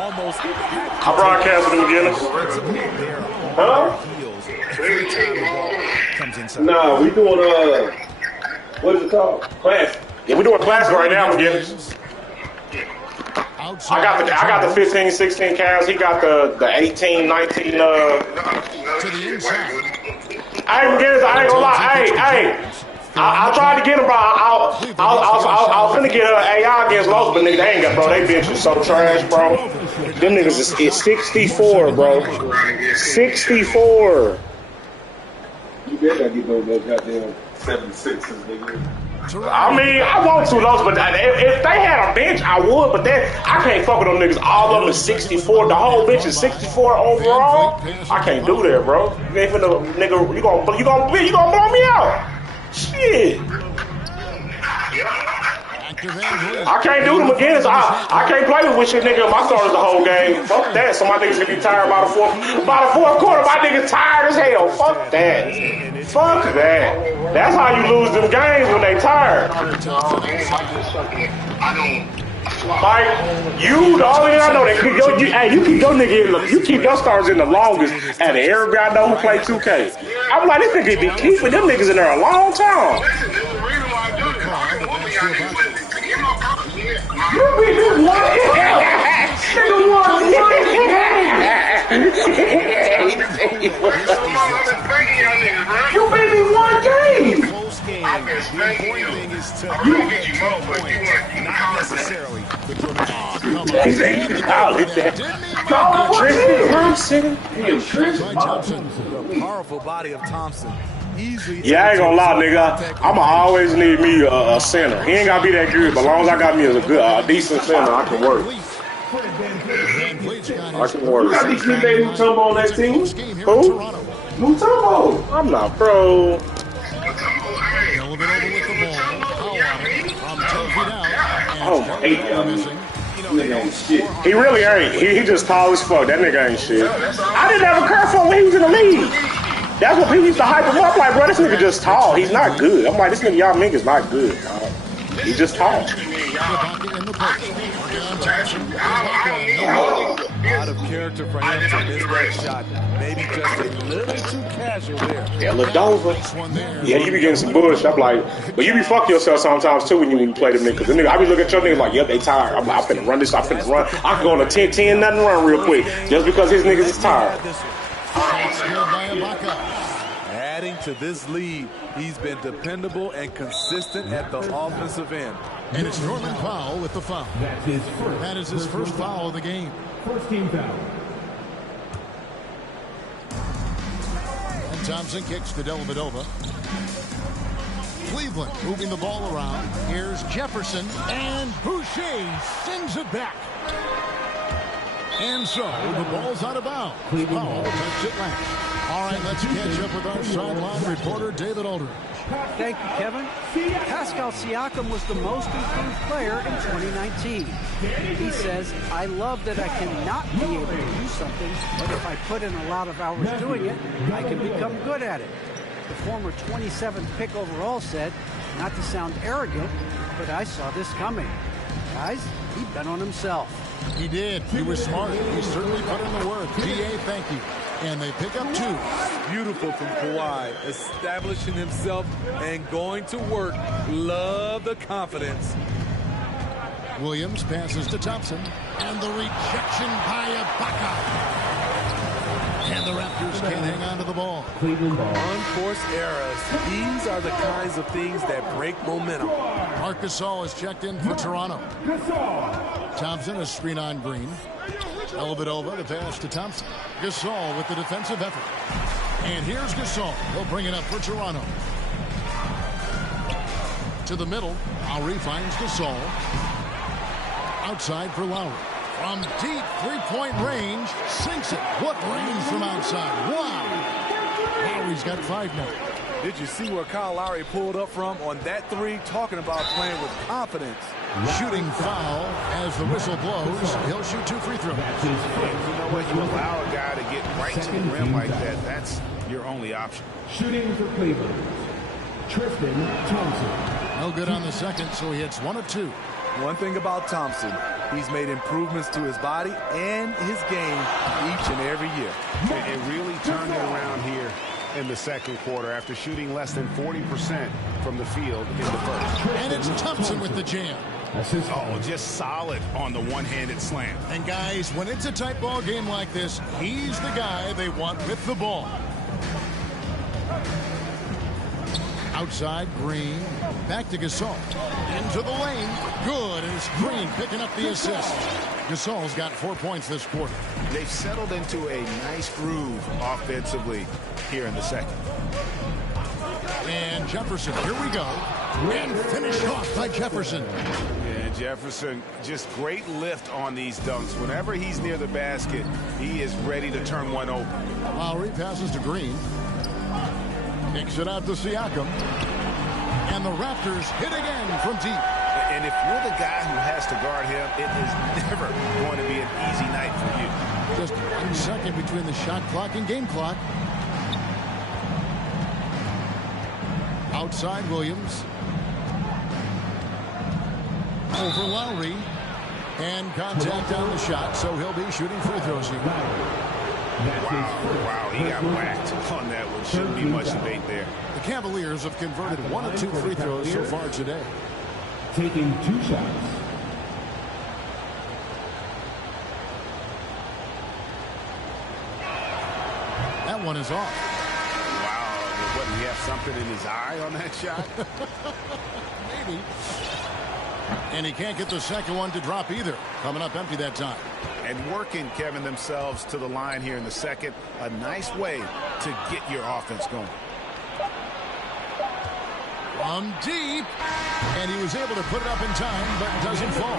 I broadcast them again. Huh? Nah, we doing what is it called? Classic. Yeah, we doing classic right now, again. I got the 15, 16 cows. He got the 18, 19. I ain't gonna lie. Hey. I tried to get him, bro. I was finna get AI against Los, but nigga, they ain't got, bro. They bitches so trash, bro. Them niggas is 64, bro. 64. You better get those goddamn 76s, nigga. I mean, I want to, Los, but if they had a bench, I would. But I can't fuck with them niggas. All of them is 64. The whole bench is 64 overall. I can't do that, bro. You ain't finna, nigga. You gonna blow me out. Shit. I can't do them again. I can't play with shit, nigga. My starters the whole game. Fuck that. So my niggas gonna be tired by the fourth quarter. My niggas tired as hell. Fuck that. Fuck that. That's how you lose them games, when they tired. Like, you, the only thing I know, you keep your nigga you keep your stars in the longest out of every guy I know who play 2K. I'm like, this nigga be keeping them niggas in there a long time. You beat me one You beat me one game. I've been spanking you. You don't get you more, but you not necessarily. The powerful body of Thompson. Yeah, I ain't gonna lie, nigga. I'ma always need me a center. He ain't gotta be that good, but as long as I got me a decent center, I can work. I can work. I think you made Mutombo on that team. Who? Mutombo. I'm not pro. Oh, he really ain't. He just tall as fuck. That nigga ain't shit. I didn't ever care for him when he was in the league. That's what people used to hype him up. I'm like, bro, this nigga just tall. He's not good. I'm like, this nigga y'all think is not good. He's just tall. Out of character for him to miss that shot. Maybe just a little too casual there. Yeah, Ladova. Yeah, you be getting some bullshit. I'm like, but you be fucking yourself sometimes too when you play them niggas. The nigga, I be looking at your niggas like, yep, they tired. I'm like, I'm finna run this. I'm finna run. I can go on a 10-10, nothing run real quick. Just because his niggas is tired. Adding to this lead, he's been dependable and consistent at the offensive end. And it's Norman Powell with the foul. That is his first foul of the game. First team foul. And Thompson kicks to Dellavedova. Cleveland moving the ball around. Here's Jefferson. And Boucher sends it back. And so the ball's out of bounds. Powell touched it last. All right, let's catch up with our sideline reporter, David Aldridge. Thank you, Kevin. Pascal Siakam was the most improved player in 2019. He says, I love that I cannot be able to do something, but if I put in a lot of hours doing it, I can become good at it. The former 27th pick overall said, not to sound arrogant, but I saw this coming. Guys, he bet on himself. He did. He was smart. He certainly put in the work. GA, thank you. And they pick up two. Beautiful from Kawhi, establishing himself and going to work. Love the confidence. Williams passes to Thompson. And the rejection by Ibaka. And the Raptors can't hang on to the ball. Cleveland ball. Unforced errors. These are the kinds of things that break momentum. Marc Gasol is checked in for Toronto. Thompson, a screen on Green. Dellavedova, the pass to Thompson. Gasol with the defensive effort. And here's Gasol. He'll bring it up for Toronto. To the middle. Lowry finds Gasol. Outside for Lowry. From deep three-point range. Sinks it. What range from outside. Wow. Lowry's got 5 now. Did you see where Kyle Lowry pulled up from on that three? Talking about playing with confidence. Shooting foul as the whistle blows. He'll shoot 2 free throws. And you know what? You allow a guy to get right to the rim like that. That's your only option. Shooting for Cleveland. Tristan Thompson. No good on the second, so he hits 1 of 2. One thing about Thompson, He's made improvements to his body and his game each and every year. It really turned it around here in the second quarter after shooting less than 40% from the field in the first. And it's Thompson with the jam. Oh, just solid on the one-handed slam. And guys, when it's a tight ball game like this, he's the guy they want with the ball. Outside, Green. Back to Gasol. Into the lane. Good. And it's Green picking up the assist. Gasol's got 4 points this quarter. They've settled into a nice groove offensively here in the second. And Jefferson, here we go. And finished off by Jefferson. Yeah, Jefferson, just great lift on these dunks. Whenever he's near the basket, he is ready to turn one over. Lowry passes to Green. Kicks it out to Siakam. And the Raptors hit again from deep. And if you're the guy who has to guard him, it is never going to be an easy night for you. Just 1 second between the shot clock and game clock. Outside Williams. Over Lowry. And contact on the shot, so he'll be shooting free throws here. Wow, he got whacked on that one. Shouldn't be much debate there. The Cavaliers have converted 1 of 2 free throws so far today. Taking 2 shots. That one is off. Wow, what, did he have something in his eye on that shot? Maybe. And he can't get the second one to drop either. Coming up empty that time. And working, Kevin, themselves to the line here in the second. A nice way to get your offense going. From deep. And he was able to put it up in time, but doesn't fall.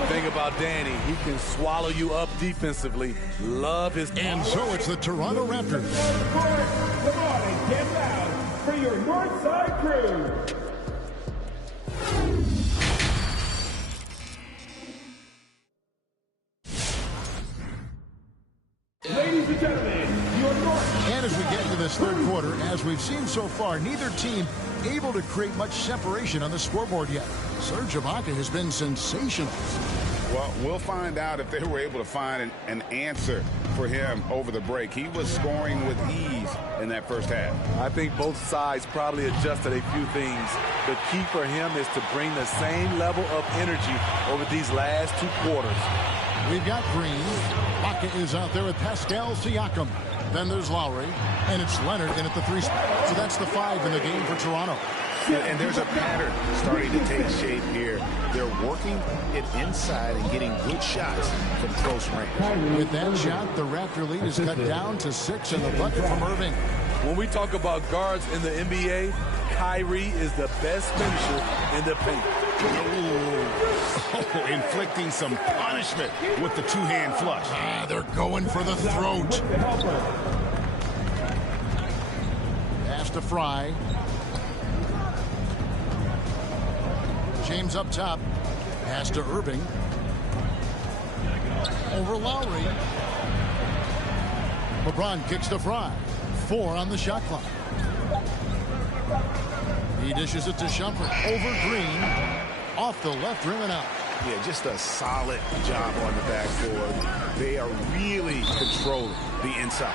The thing about Danny, he can swallow you up defensively. Love his... And so it's the Toronto Raptors. Come on and get loud for your Northside crew. Ladies and gentlemen, your North. And as we get into this third quarter, as we've seen so far, neither team able to create much separation on the scoreboard yet. Serge Ibaka has been sensational. Well, we'll find out if they were able to find an answer for him over the break. He was scoring with ease in that first half. I think both sides probably adjusted a few things. The key for him is to bring the same level of energy over these last 2 quarters. We've got Green. Ibaka is out there with Pascal Siakam. Then there's Lowry, and it's Leonard in at the 3 spot. So that's the 5 in the game for Toronto. And there's a pattern starting to take shape here. They're working it inside and getting good shots from close range. With that shot, the Raptor lead is cut down to 6 and the bucket from Irving. When we talk about guards in the NBA, Kyrie is the best finisher in the paint. Oh, inflicting some punishment with the 2-hand flush. They're going for the throat. Pass to Fry. James up top. Pass to Irving. Over Lowry. LeBron kicks to Fry. 4 on the shot clock. He dishes it to Shumpert. Over Green. Off the left rim and out. Yeah, just a solid job on the backboard. They are really controlling the inside.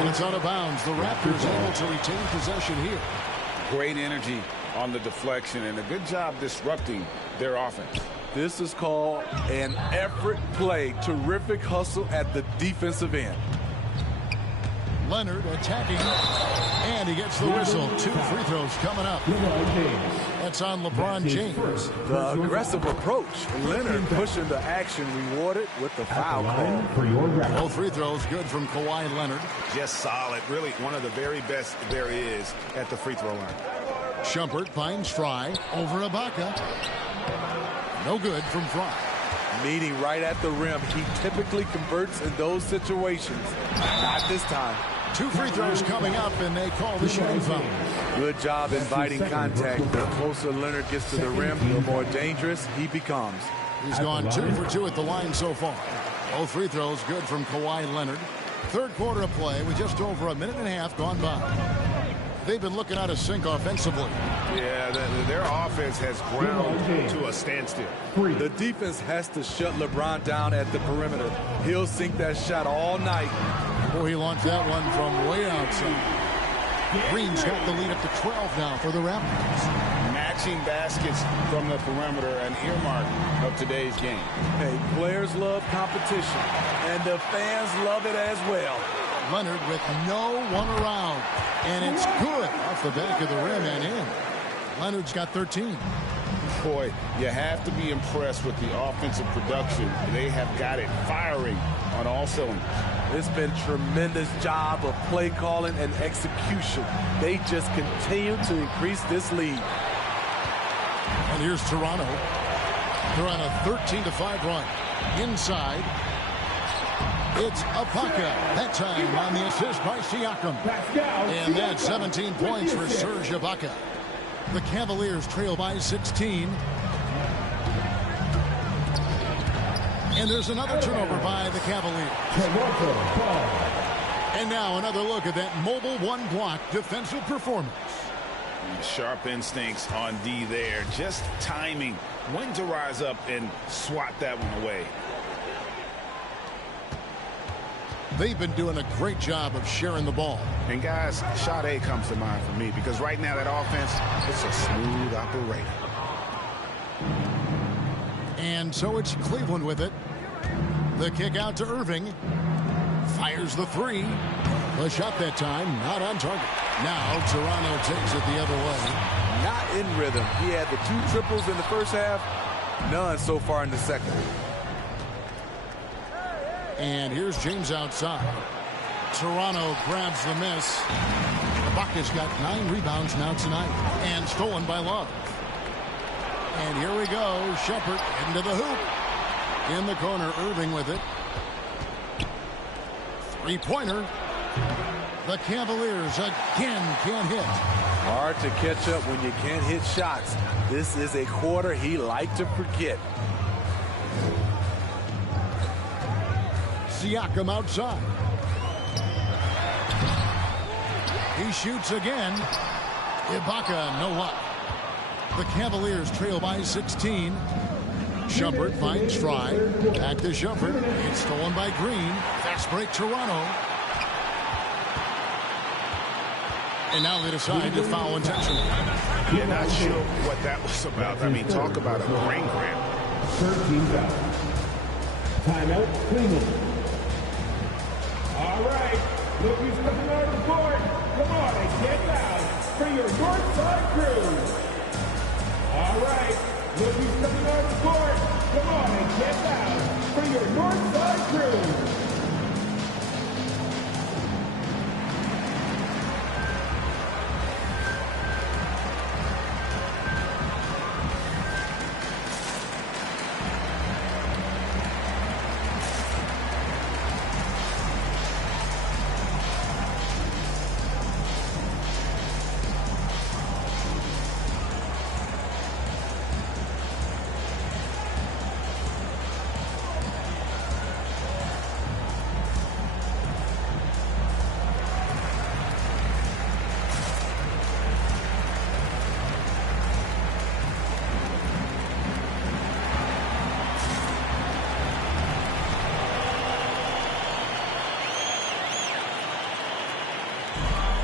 And it's out of bounds. The Raptors able to retain possession here. Great energy on the deflection and a good job disrupting their offense. This is called an effort play. Terrific hustle at the defensive end. Leonard attacking, and he gets the whistle. 2 free throws coming up. That's on LeBron James. The aggressive approach. Leonard pushing the action, rewarded with the foul call. Both free throws good from Kawhi Leonard. Just solid. Really one of the very best there is at the free throw line. Shumpert finds Fry over Ibaka. No good from Fry. Meeting right at the rim. He typically converts in those situations. Not this time. 2 free throws coming up, and they call the shooting foul. Good job inviting contact. The closer Leonard gets to the rim, the more dangerous he becomes. He's gone 2 for 2 at the line so far. Both free throws good from Kawhi Leonard. Third quarter of play with just over a minute and a half gone by. They've been looking out of sync offensively. Yeah, their offense has ground to a standstill. The defense has to shut LeBron down at the perimeter. He'll sink that shot all night. Boy, he launched that one from way outside. Green's got the lead up to 12 now for the Raptors. Matching baskets from the perimeter, an earmark of today's game. Hey, players love competition, and the fans love it as well. Leonard with no one around, and it's good off the back of the rim and in. Leonard's got 13. Boy, you have to be impressed with the offensive production. They have got it firing on all cylinders. It's been tremendous job of play calling and execution. They just continue to increase this lead. And here's Toronto. They're on a 13-5 run. Inside, it's Ibaka. That time on the assist by Siakam. And that's 17 points for Serge Ibaka. The Cavaliers trail by 16. And there's another turnover by the Cavaliers. And now another look at that mobile one-block defensive performance. Sharp instincts on D there. Just timing when to rise up and swat that one away. They've been doing a great job of sharing the ball. And guys, shot A comes to mind for me because right now that offense, it's a smooth operator. And so it's Cleveland with it. The kick out to Irving. Fires the three. The shot that time, not on target. Now Toronto takes it the other way. Not in rhythm. He had the 2 triples in the first half. None so far in the second. And here's James outside. Toronto grabs the miss. Ibaka's got 9 rebounds now tonight. And stolen by Love. And here we go. Shepherd into the hoop. In the corner, Irving with it. Three-pointer. The Cavaliers again can't hit. Hard to catch up when you can't hit shots. This is a quarter he liked to forget. Siakam outside. He shoots again. Ibaka, no luck. The Cavaliers trail by 16. Shumpert finds stride. Back to Shumpert. It's stolen by Green. Fast break Toronto. And now they decide to foul intentionally. Yeah, not sure what that was about. I mean, talk about a brain cramp. 13 foul. Timeout, Cleveland. All right, look who's coming on the board. Come on and get loud for your North Side crew. All right, look who's coming on the board. Come on and get loud for your North Side crew.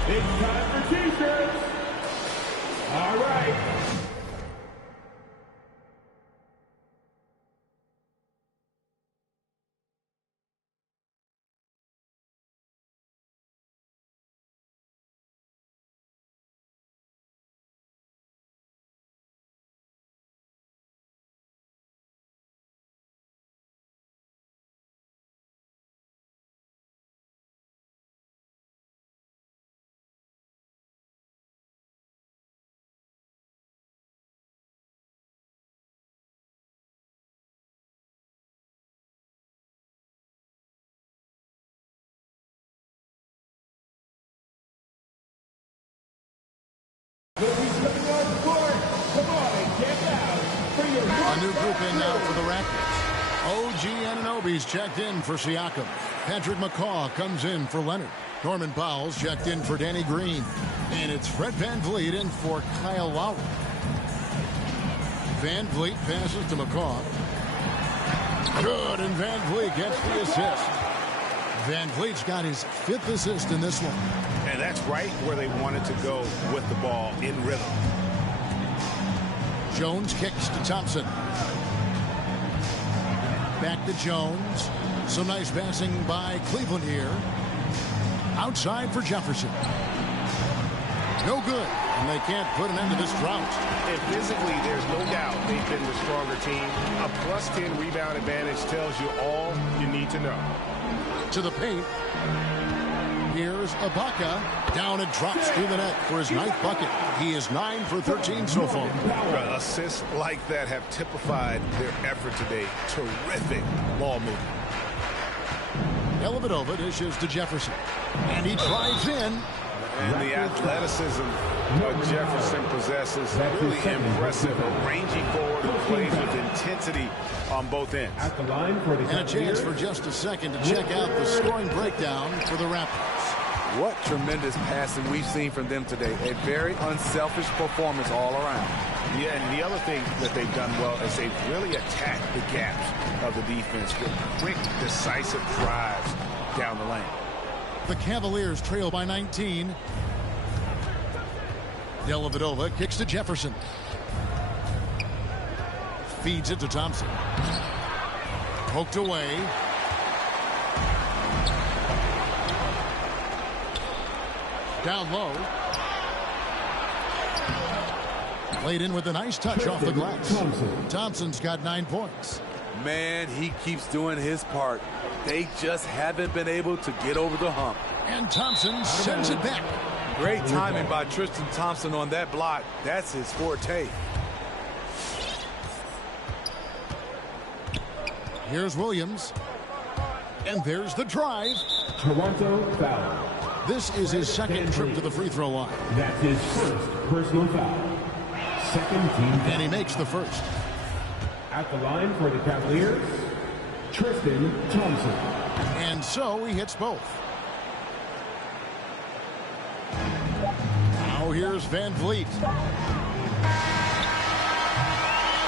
It's time for t-shirts. All right. Look who's coming on the board. Come on and get loud for your A new group in now for the Raptors. OG Anunoby's checked in for Siakam. Patrick McCaw comes in for Leonard. Norman Powell's checked in for Danny Green. And it's Fred VanVleet in for Kyle Lowry. VanVleet passes to McCaw. Good, and VanVleet gets the assist. VanVleet's got his 5th assist in this one. And that's right where they wanted to go with the ball, in rhythm. Jones kicks to Thompson. Back to Jones. Some nice passing by Cleveland here. Outside for Jefferson. No good. And they can't put an end to this drought. And physically, there's no doubt they've been the stronger team. A +10 rebound advantage tells you all you need to know. To the paint. Here's Ibaka. Down and drops through the net for his 9th bucket. He is 9 for 13 so far. Assists like that have typified their effort today. Terrific ball movement. Dellavedova dishes to Jefferson. And he drives in. And the athleticism Jefferson possesses, really impressive. A rangy forward who plays with intensity on both ends. At the line for the And a chance for just a second to check out the scoring breakdown for the Raptors. What tremendous passing we've seen from them today. A very unselfish performance all around. Yeah, and the other thing that they've done well is they've really attacked the gaps of the defense with quick, decisive drives down the lane. The Cavaliers trail by 19. Dellavedova kicks to Jefferson. Feeds it to Thompson. Poked away. Down low. Played in with a nice touch off the glass. Thompson's got 9 points. Man, he keeps doing his part. They just haven't been able to get over the hump. And Thompson sends it back. Great timing by Tristan Thompson on that block. That's his forte. Here's Williams. And there's the drive. Toronto foul. This is his 2nd trip to the free throw line. That's his 1st personal foul. 2nd team. And he makes the 1st. At the line for the Cavaliers, Tristan Thompson. And so he hits both. Now here's VanVleet.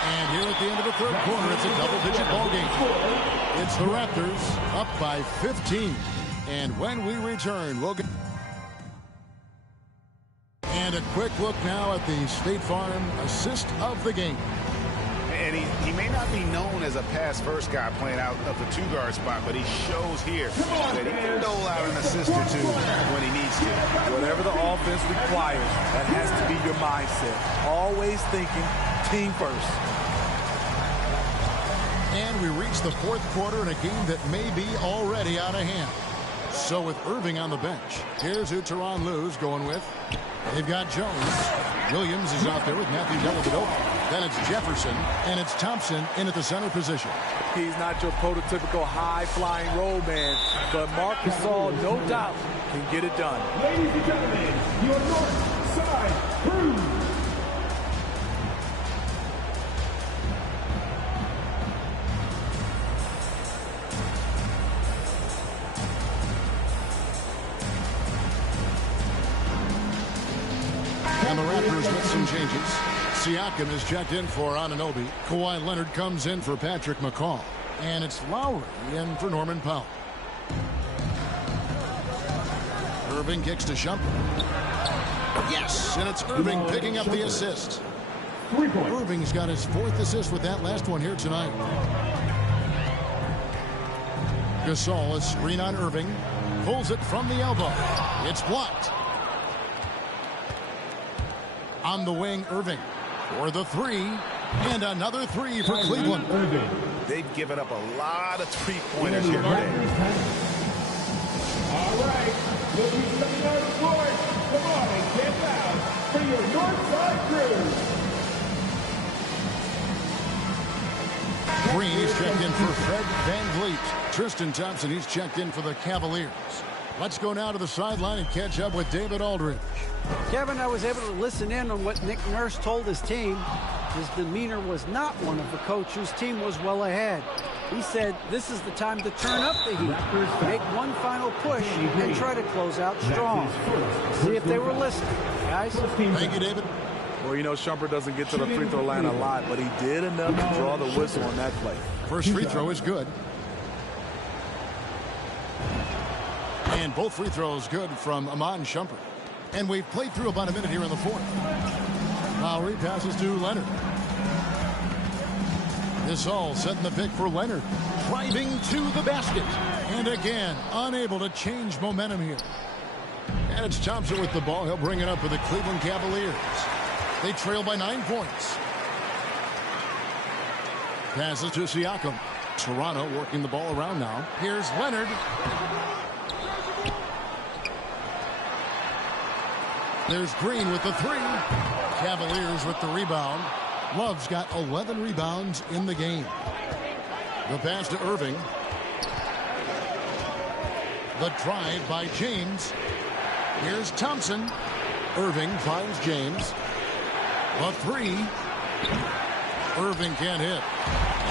And here at the end of the 3rd quarter, it's a double-digit ball game. It's the Raptors up by 15. And when we return, we'll get... And a quick look now at the State Farm assist of the game. And he may not be known as a pass-first guy playing out of the 2-guard spot, but he shows here that he can dole out an assist or two when he needs to. Whatever the offense requires, that has to be your mindset. Always thinking team first. And we reach the 4th quarter in a game that may be already out of hand. So with Irving on the bench, here's who Tyronn Lue's going with. They've got Jones. Williams is out there with Matthew Dellavedova. Then it's Jefferson, and it's Thompson in at the center position. He's not your prototypical high-flying roll man, but Marc Gasol, no doubt, can get it done. Ladies and gentlemen, your North Side Crew. And the Raptors with some changes. Siakam is checked in for Anunoby. Kawhi Leonard comes in for Patrick McCaw. And it's Lowry in for Norman Powell. Irving kicks to Shumpert. Yes, and it's Irving picking up the assist. Irving's got his 4th assist with that last one here tonight. Gasol, a screen on Irving. Pulls it from the elbow. It's blocked. On the wing, Irving for the 3, and another 3 for Cleveland. They've given up a lot of three-pointers here today. All right, we'll be stepping out of the court. Come on and get loud for your Northside Crew. Green is checked in for Fred VanVleet. Tristan Thompson, he's checked in for the Cavaliers. Let's go now to the sideline and catch up with David Aldridge. Kevin, I was able to listen in on what Nick Nurse told his team. His demeanor was not one of a coach whose team was well ahead. He said this is the time to turn up the heat, make one final push, and try to close out strong. See if they were listening, guys. Thank you, David. Well, you know, Shumpert doesn't get to the free throw line a lot, but he did enough to draw the whistle on that play. First free throw is good. And both free throws good from Amon Shumpert. And we've played through about a minute here in the fourth. Lowry passes to Leonard. Gasol setting the pick for Leonard. Driving to the basket. And again, unable to change momentum here. And it's Thompson with the ball. He'll bring it up for the Cleveland Cavaliers. They trail by 9 points. Passes to Siakam. Toronto working the ball around now. Here's Leonard. There's Green with the three. Cavaliers with the rebound. Love's got 11 rebounds in the game. The pass to Irving. The drive by James. Here's Thompson. Irving finds James. A three. Irving can't hit.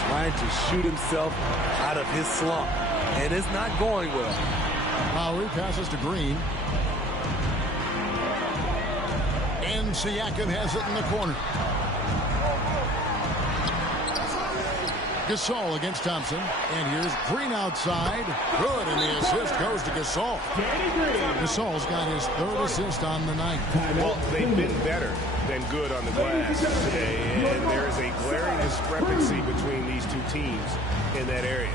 Trying to shoot himself out of his slump. And it's not going well. Lowry passes to Green. And Siakam has it in the corner. Gasol against Thompson. And here's Green outside. Good, and the assist goes to Gasol. Gasol's got his third assist on the night. Well, they've been better than good on the glass today, and there is a glaring discrepancy between these two teams in that area.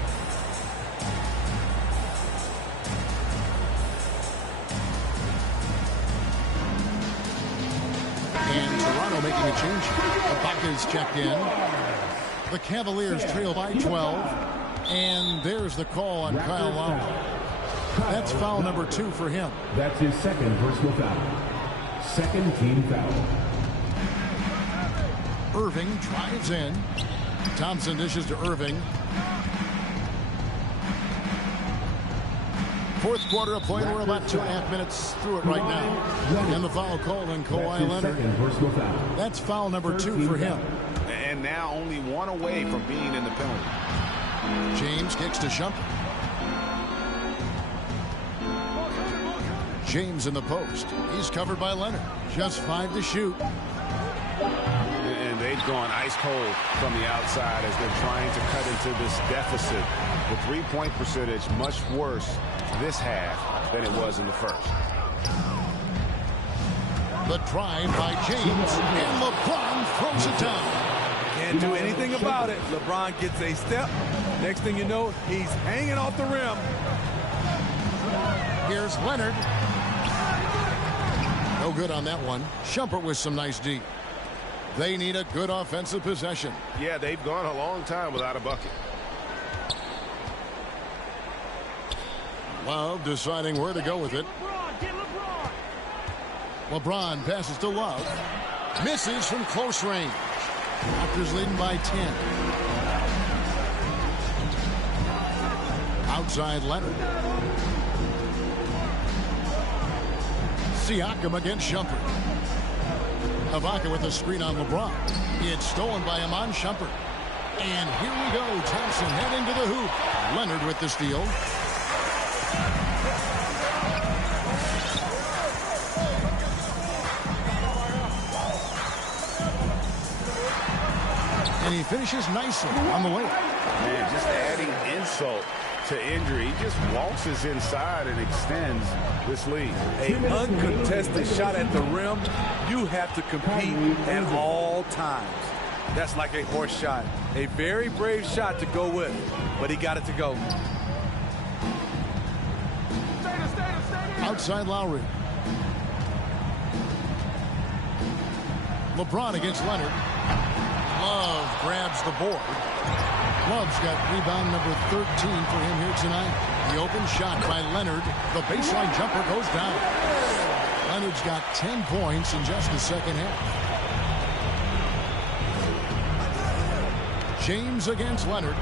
And Toronto making a change. Ibaka's checked in. The Cavaliers trail by 12. And there's the call on Kyle Lowry. That's foul number 2 for him. That's his second personal foul. Second team foul. Irving drives in. Thompson dishes to Irving. Fourth quarter of play. We're about 2.5 minutes through it right now. And the foul called on Kawhi Leonard. That's foul number 2 for him. And now only one away from being in the penalty. James kicks to Shumpert. James in the post. He's covered by Leonard. Just 5 to shoot. And they've gone ice cold from the outside as they're trying to cut into this deficit. The three-point percentage much worse this half than it was in the first. The drive by James, and LeBron throws it down. Can't do anything about it. LeBron gets a step. Next thing you know, he's hanging off the rim. Here's Leonard. No good on that one. Shumpert with some nice D. They need a good offensive possession. Yeah, they've gone a long time without a bucket. Love deciding where to go with it. LeBron passes to Love. Misses from close range. Raptors leading by 10. Outside Leonard. Siakam against Shumpert. Ibaka with the screen on LeBron. It's stolen by Amon Shumpert. And here we go. Thompson heading to the hoop. Leonard with the steal. And he finishes nicely on the way. Man, just adding insult to injury. He just waltzes inside and extends this lead. An uncontested shot at the rim. You have to compete at all times. That's like a horse shot. A very brave shot to go with, but he got it to go. Outside Lowry. LeBron against Leonard. Love grabs the board. Love's got rebound number 13 for him here tonight. The open shot by Leonard. The baseline jumper goes down. Leonard's got 10 points in just the second half. James against Leonard.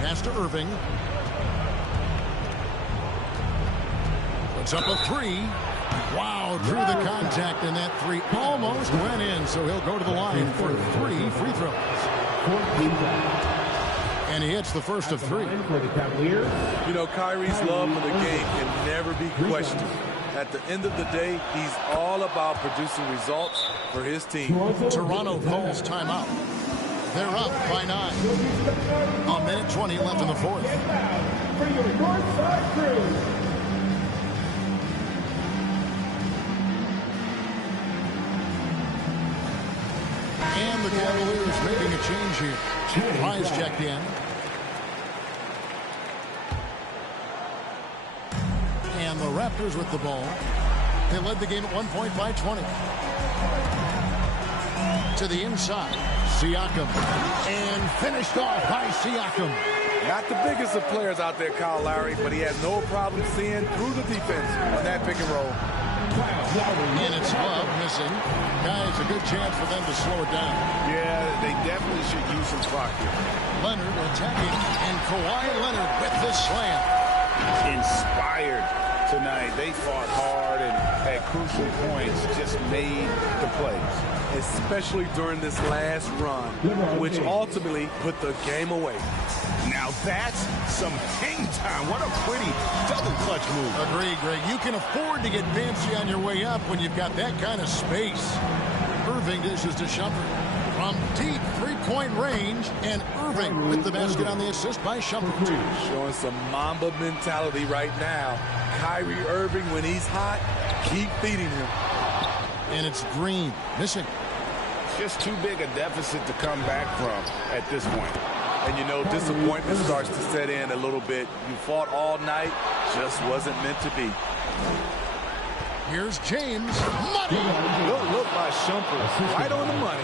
Pass to Irving. Puts up a three. Wow, drew the contact, and that three almost went in, so he'll go to the line for 3 free throws. And he hits the first of 3. You know, Kyrie's love for the game can never be questioned. At the end of the day, he's all about producing results for his team. Toronto calls timeout. They're up by 9. 1:20 left in the fourth. For your Northside Crew. And the Cavaliers making a change here. Price checked in. And the Raptors with the ball. They led the game at 1 point by 20. To the inside. Siakam. And finished off by Siakam. Not the biggest of players out there, Kyle Lowry, but he has no problem seeing through the defense on that pick and roll. And it's Love missing. Guys, a good chance for them to slow it down. Yeah, they definitely should use some clock here. Leonard attacking, and Kawhi Leonard with the slam. Inspired tonight. They fought hard and at crucial points just made the plays. Especially during this last run, which ultimately put the game away. Now that's some hang time. What a pretty double clutch move. Agreed, Greg. You can afford to get fancy on your way up when you've got that kind of space. Irving dishes to Shumpert from deep three-point range, and Irving with the basket on the assist by Shumpert. Showing some Mamba mentality right now. Kyrie Irving, when he's hot, keep feeding him. And it's Green missing. Just too big a deficit to come back from at this point. And, you know, disappointment starts to set in a little bit. You fought all night, just wasn't meant to be. Here's James. Money! Good look by Shumpert. Right on the money.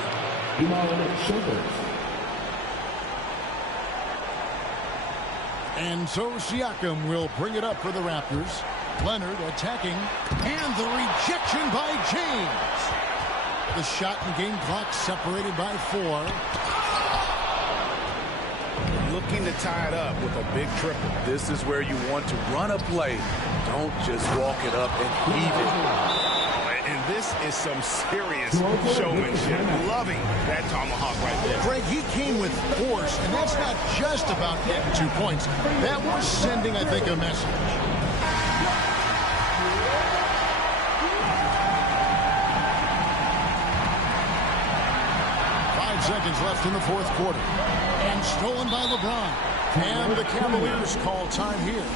And so Siakam will bring it up for the Raptors. Leonard attacking. And the rejection by James. The shot and game clock separated by 4. Looking to tie it up with a big triple. This is where you want to run a play. Don't just walk it up and heave it. And this is some serious showmanship. Loving that tomahawk right there. Greg, he came with force, and that's not just about getting 2 points. That was sending, I think, a message. Seconds left in the fourth quarter. And stolen by LeBron. And the Cavaliers call time here.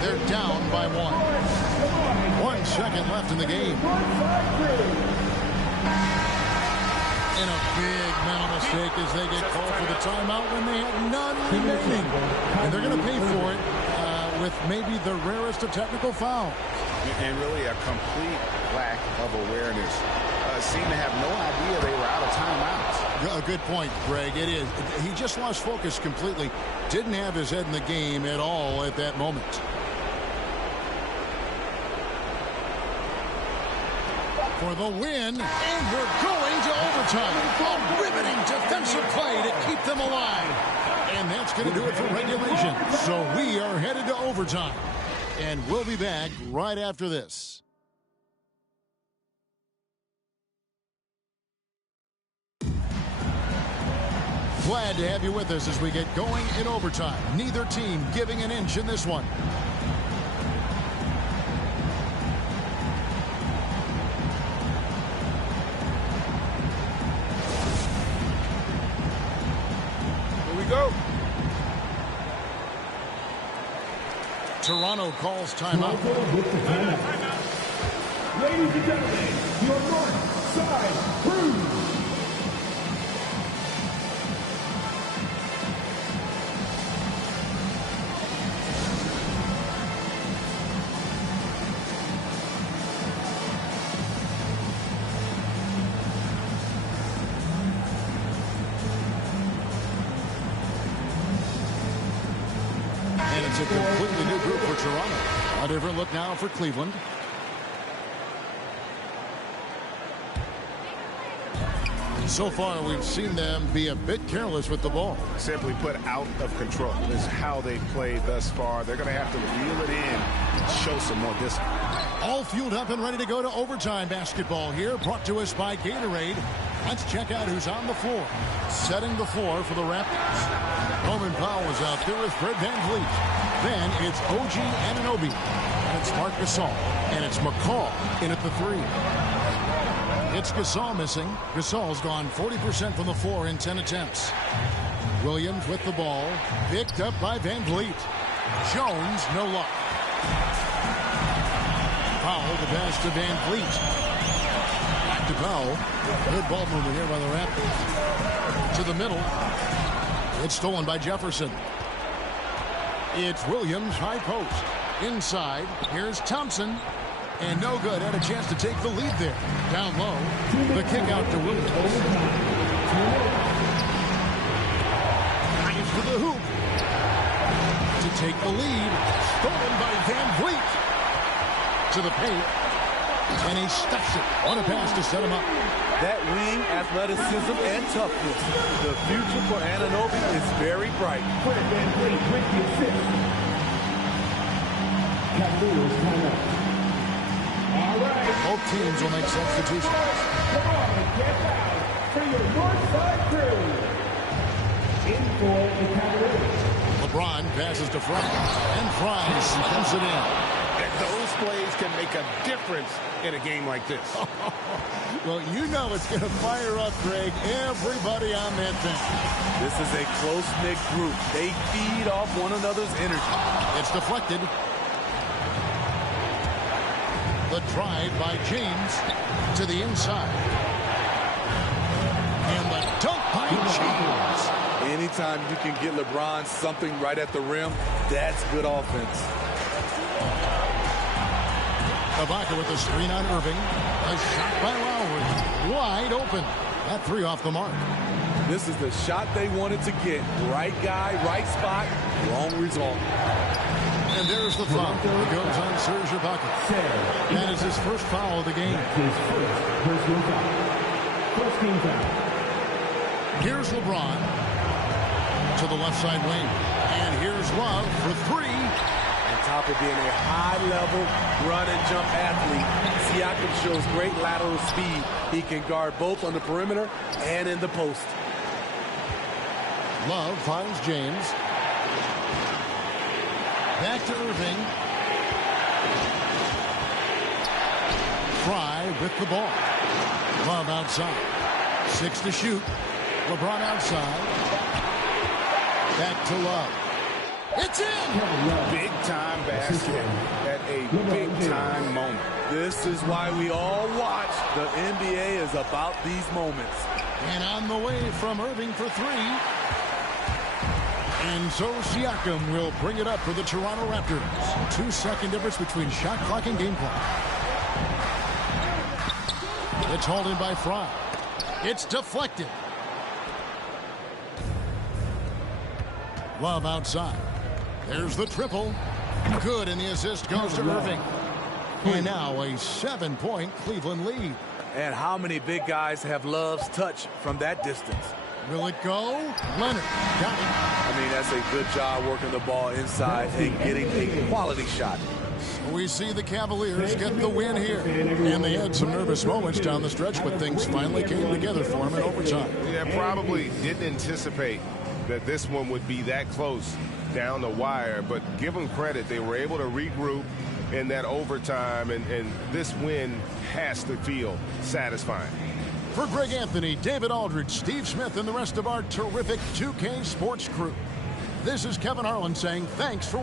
They're down by 1. 1 second left in the game. And a big mental mistake as they get called for the timeout when they have none remaining. And they're going to pay for it with maybe the rarest of technical fouls. And really a complete lack of awareness. Seemed to have no idea they were out of timeouts. A good point, Greg. It is. He just lost focus completely. Didn't have his head in the game at all at that moment. For the win, and we're going to overtime. A riveting defensive play to keep them alive. And that's going to do it for regulation. So we are headed to overtime. And we'll be back right after this. Glad to have you with us as we get going in overtime. Neither team giving an inch in this one. Here we go. Toronto calls timeout. Ladies and gentlemen, your North Side Crew. It's a completely new group for Toronto. A different look now for Cleveland. So far, we've seen them be a bit careless with the ball. Simply put, out of control is how they've played thus far. They're going to have to reel it in and show some more discipline. All fueled up and ready to go to overtime basketball here, brought to us by Gatorade. Let's check out who's on the floor. Setting the floor for the Raptors. Norman Powell is out there with Fred VanVleet. Then it's OG Anunoby. And it's Marc Gasol. And it's McCall in at the 3. It's Gasol missing. Gasol's gone 40% from the floor in 10 attempts. Williams with the ball. Picked up by VanVleet. Jones, no luck. Powell, the pass to VanVleet. Back to Powell. Good ball movement here by the Raptors. To the middle. It's stolen by Jefferson. It's Williams, high post. Inside. Here's Thompson. And no good. Had a chance to take the lead there. Down low. The kick out to Williams. Drives to the hoop. To take the lead. Stolen by VanVleet. To the paint. And he stuffs it. On a pass to set him up. That wing athleticism and toughness. The future for Anunoby is very bright. VanVleet with the assist. Cavaliers timeout. All right. Both teams will make substitutions. Come on and get out for your Northside crew. In for the Cavaliers. LeBron passes to Fry. And Fry spins it in. Those plays can make a difference in a game like this. Well, you know it's going to fire up, Greg, everybody on that bench. This is a close-knit group. They feed off one another's energy. It's deflected. The drive by James to the inside. And the dunk by James. Anytime you can get LeBron something right at the rim, that's good offense. Ibaka with the screen on Irving. A shot by Lowry. Wide open. That 3 off the mark. This is the shot they wanted to get. Right guy, right spot, wrong result. And there's the foul. It goes on Serge Ibaka. That is his first foul of the game. His first personal foul. First team foul. Here's LeBron to the left side wing. And here's Love for 3. On top of being a high-level run-and-jump athlete, Siakam shows great lateral speed. He can guard both on the perimeter and in the post. Love finds James. Back to Irving. Fry with the ball. Love outside. 6 to shoot. LeBron outside. Back to Love. It's in! Big-time basket at a big-time moment. This is why we all watch. The NBA is about these moments. And on the way from Irving for 3. And so Siakam will bring it up for the Toronto Raptors. 2-second difference between shot clock and game clock. It's hauled in by Fry. It's deflected. Love outside. There's the triple. Good, and the assist goes to Irving. And now a 7-point Cleveland lead. And how many big guys have Love's touch from that distance? Will it go? Leonard got it. I mean, that's a good job working the ball inside and getting a quality shot. We see the Cavaliers get the win here. And they had some nervous moments down the stretch, but things finally came together for them in overtime. Yeah, probably didn't anticipate that this one would be that close down the wire, but give them credit. They were able to regroup in that overtime, and this win has to feel satisfying. For Greg Anthony, David Aldridge, Steve Smith, and the rest of our terrific 2K Sports crew, this is Kevin Harlan saying thanks for